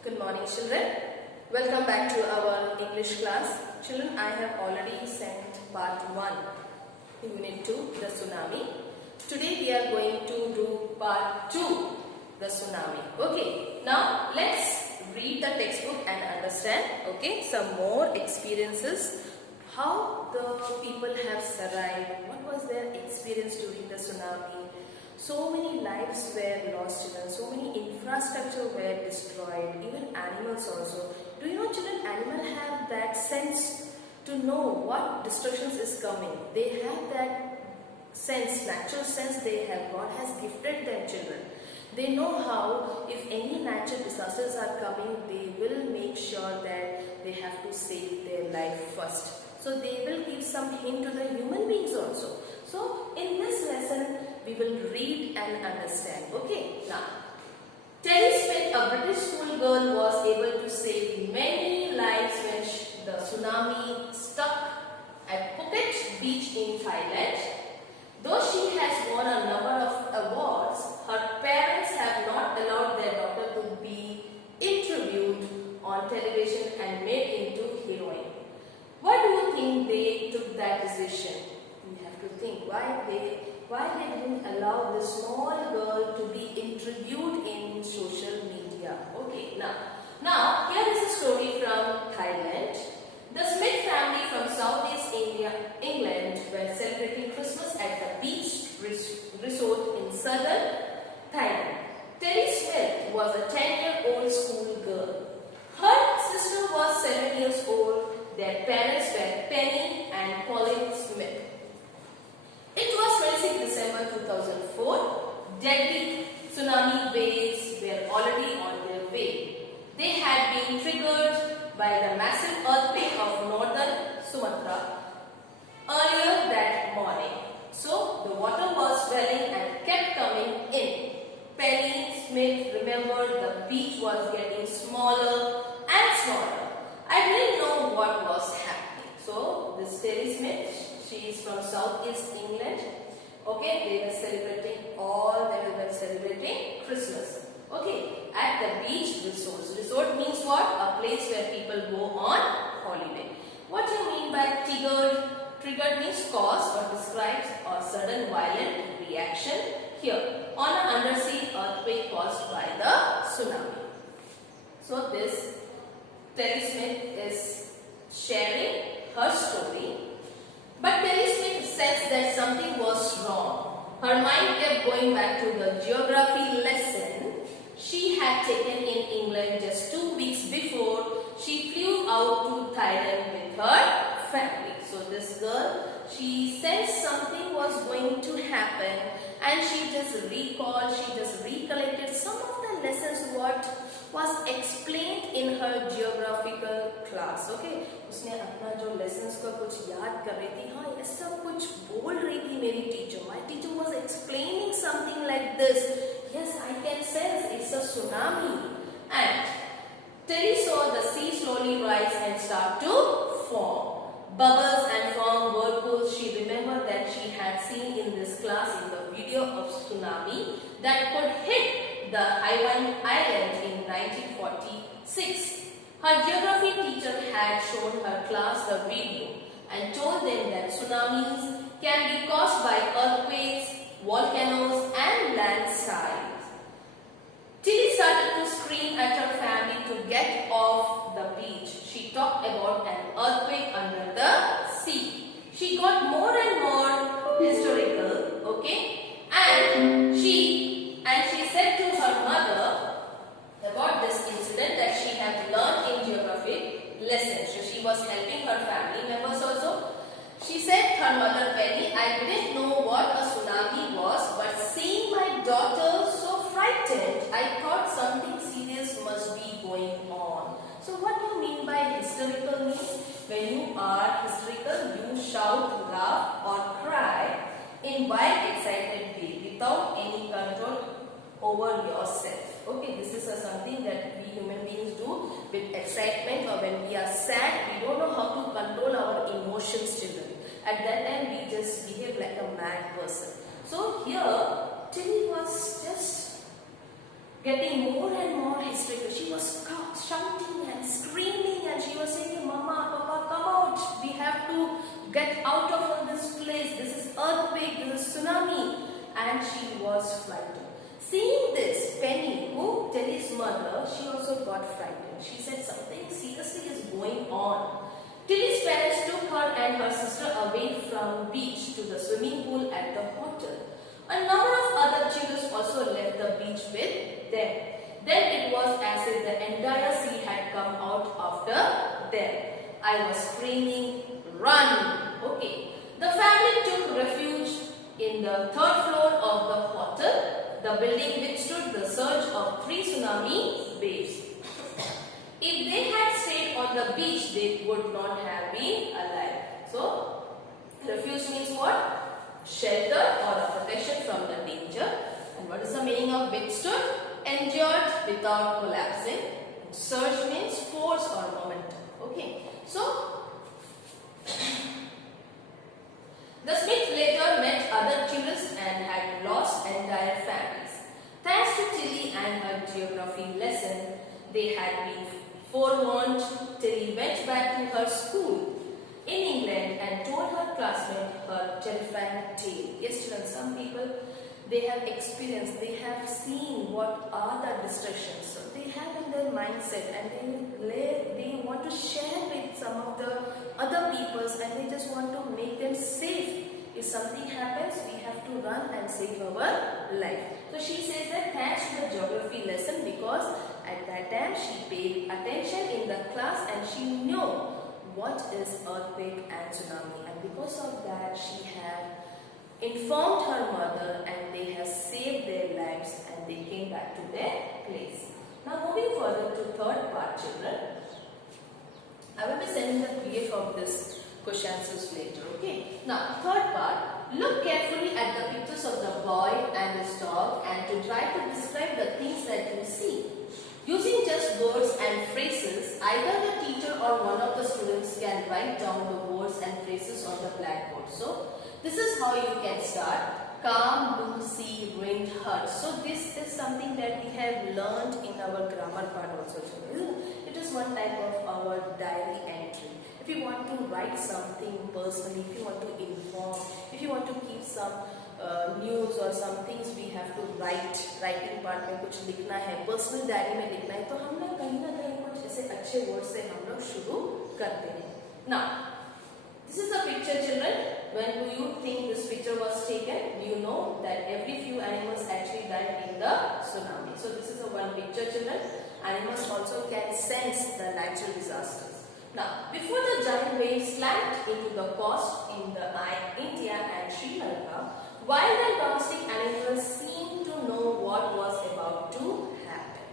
Good morning, children. Welcome back to our English class. Children, I have already sent part 1, Unit 2, the tsunami. Today we are going to do part 2, the tsunami. Okay, now let's read the textbook and understand, okay, some more experiences. How the people have survived, what was their experience during the tsunami. So many lives were lost, children. So many infrastructure were destroyed. Even animals also. Do you know, children, animals have that sense to know what destructions is coming. They have that sense, natural sense they have. God has gifted them, children. They know how, if any natural disasters are coming, they will make sure that they have to save their life first. So they will give some hint to the human beings also. So in this lesson, we will read and understand. Okay, now, Terry Smith, a British schoolgirl, was able to save many lives when the tsunami struck at Phuket beach in Thailand. Though she has won a number of awards, her parents have not allowed their daughter to be interviewed on television and made into heroine. Why do you think they took that decision? You have to think why they didn't allow this small girl to be interviewed in social media. Okay, now here is a story from Thailand. The Smith family from Southeast England were celebrating Christmas at the beach resort in southern Thailand. Terry Smith was a 10-year-old school girl. Her sister was 7 years old. Their parents were Penny and Colin Smith. It was 26 December 2004. Deadly tsunami waves were already on their way. They had been triggered by the massive earthquake of northern Sumatra earlier that morning. So the water was swelling and kept coming in. Penny Smith remembered the beach was getting smaller and smaller. I didn't know what was happening. So this Terry Smith, she is from Southeast England. Okay, they were celebrating Christmas. Okay, at the beach resort. Resort means what? A place where people go on holiday. What do you mean by triggered? Triggered means caused or describes a sudden violent reaction. Here, on an undersea earthquake caused by the tsunami. So this Terry Smith is sharing her story. But Terry Smith sensed that something was wrong. Her mind kept going back to the geography lesson she had taken in England just 2 weeks before she flew out to Thailand with her family. So this girl, she sensed something was going to happen and she just recollected some of the lessons what was explained in her geographical class. Okay, उसने अपना जो lessons का कुछ याद कर रही थी, हाँ ये सब कुछ बोल रही थी मेरी teacher. My teacher was explaining something like this. Yes, I can sense it's a tsunami. And Terry saw the sea slowly rise and start to form. Bubbles and form whirlpools. She remembered that she had seen in this class in the video of tsunami that could hit the Haiwan Island in 1946. Her geography teacher had shown her class the video and told them that tsunamis can be caused by earthquakes, volcanoes and landslides. Tilly started to scream at her family to get off the beach. She talked about an earthquake under the sea. She got more and more hysterical, okay? And she said to her mother about this incident that she had learned in geography lessons. So she was helping her family members also. She said, her mother Penny, I didn't know what a tsunami was, but seeing my daughter so frightened, I thought something serious must be going on. So what do you mean by hysterical means? When you are hysterical, you shout, laugh or cry in wild, excited way without any control over yourself. Okay, this is something that we human beings do with excitement, or when we are sad, we don't know how to control our emotions, children. At that time, we just behave like a mad person. So here, Tilly was just getting more and more hysterical. She was mother, she also got frightened. She said something seriously is going on. Tilly's parents took her and her sister away from beach to the swimming pool at the hotel. A number of other children also left the beach with them. Then it was as if the entire sea had come out after them. I was screaming, "Run!" Okay. The family took refuge in the third floor of the hotel. The building withstood the surge of 3 tsunami waves. If they had stayed on the beach, they would not have been alive. So, refuge means what? Shelter or a protection from the danger. And what is the meaning of withstood? Endured without collapsing. Surge means force or momentum. Okay. So, the Smiths later met other children and had lost entire families. Thanks to Tilly and her geography lesson, they had been forewarned. Tilly went back to her school in England and told her classmate her terrifying tale. Yes, children, some people, they have experienced, they have seen what are the distractions. So they have in their mindset and they want to share with some of the other peoples and they just want to make them safe. If something happens, we have to run and save our life. So she says that thanks to the geography lesson, because at that time she paid attention in the class and she knew what is earthquake and tsunami, and because of that she had informed her mother and they have saved their lives and they came back to their place. Now moving further to third part, children, I will be sending the PDF of this question answers later. Okay. Now third part, look carefully at the pictures of the boy and his dog and to try to describe the things that you see. Using just words and phrases, either the teacher or one of the students can write down the words and phrases on the blackboard. So, this is how you can start. Calm, do, see, wind, hurt. So, this is something that we have learned in our grammar part also. It is one type of our diary entry. If you want to write something personally, if you want to inform, if you want to keep some news और some things we have to writing part में कुछ लिखना है, personal diary में लिखना है, तो हम लोग कहीं ना कहीं कुछ ऐसे अच्छे वर्ड से हम लोग शुरू करते हैं. Now, this is a picture, children. When do you think this picture was taken? You know that every few animals actually died in the tsunami. So this is a one picture, children. Animals also can sense the natural disasters. Now, before the giant waves slammed into the coast in the India and Sri Lanka, wild and domestic animals seemed to know what was about to happen.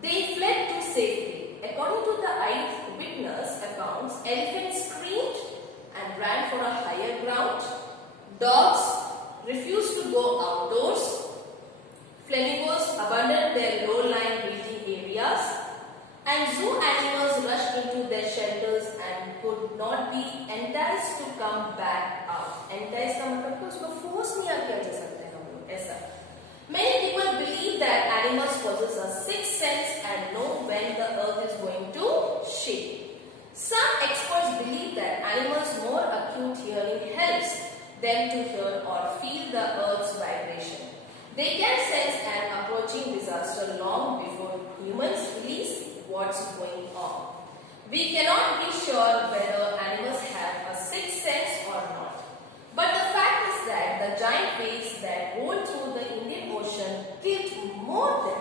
They fled to safety. According to the eyewitness accounts, elephants screamed and ran for a higher ground. Dogs refused to go outdoors. Flamingos abandoned their low-lying breeding areas. And zoo animals rushed into their shelters and could not be enticed to come back out. Enticed का मतलब कि उसको force नहीं किया जा सकता है हम लोग ऐसा. Many people believe that animals possess a sixth sense and know when the earth is going to shake. Some experts believe that animals' more acute hearing helps them to hear or feel the earth's vibration. They can sense an approaching disaster long before humans release what's going on. We cannot be sure whether animals have a sixth sense or not. But the fact is that the giant waves that rolled through the Indian Ocean killed more than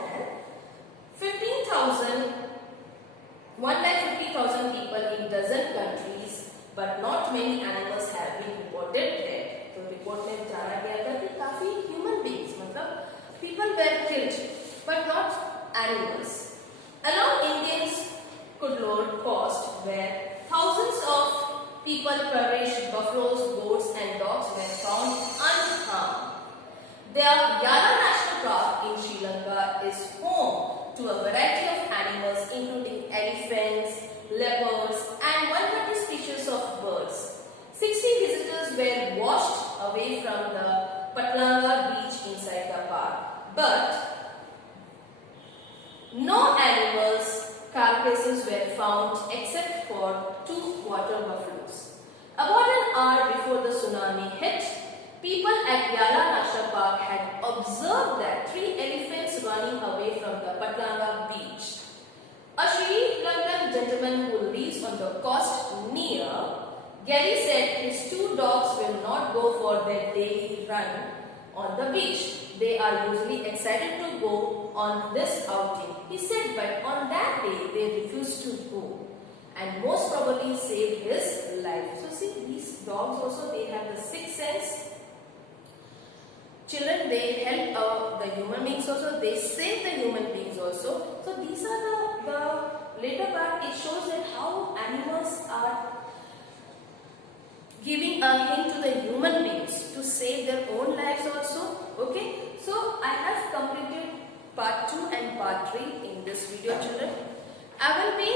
150,000 people in dozen countries, but not many animals have been reported dead. तो report में जाना गया था कि काफी human beings, मतलब people were killed, but not animals. Along Indians coast where thousands of people perished, buffaloes, goats and dogs were found unharmed. The Yala National Park in Sri Lanka is home to a variety of animals including elephants, leopards and 100 species of birds. 60 visitors were washed away from the Patlanga beach inside the park. But no animals' carcasses were found except for 2 water buffaloes. About an hour before the tsunami hit, people at Yala National Park had observed that 3 elephants running away from the Patlanga Gary said his two dogs will not go for their daily run on the beach. They are usually excited to go on this outing. He said, but on that day they refused to go and most probably saved his life. So see, these dogs also, they have the sixth sense. Children, they help the human beings also, they save the human beings also. So these are the later part, it shows that how animals are giving a hint to the human beings to save their own lives also. Okay, so I have completed part 2 and part 3 in this video, children. I will be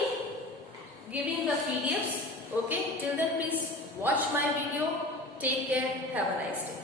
giving the PDFs. Okay, till then please watch my video. Take care. Have a nice day.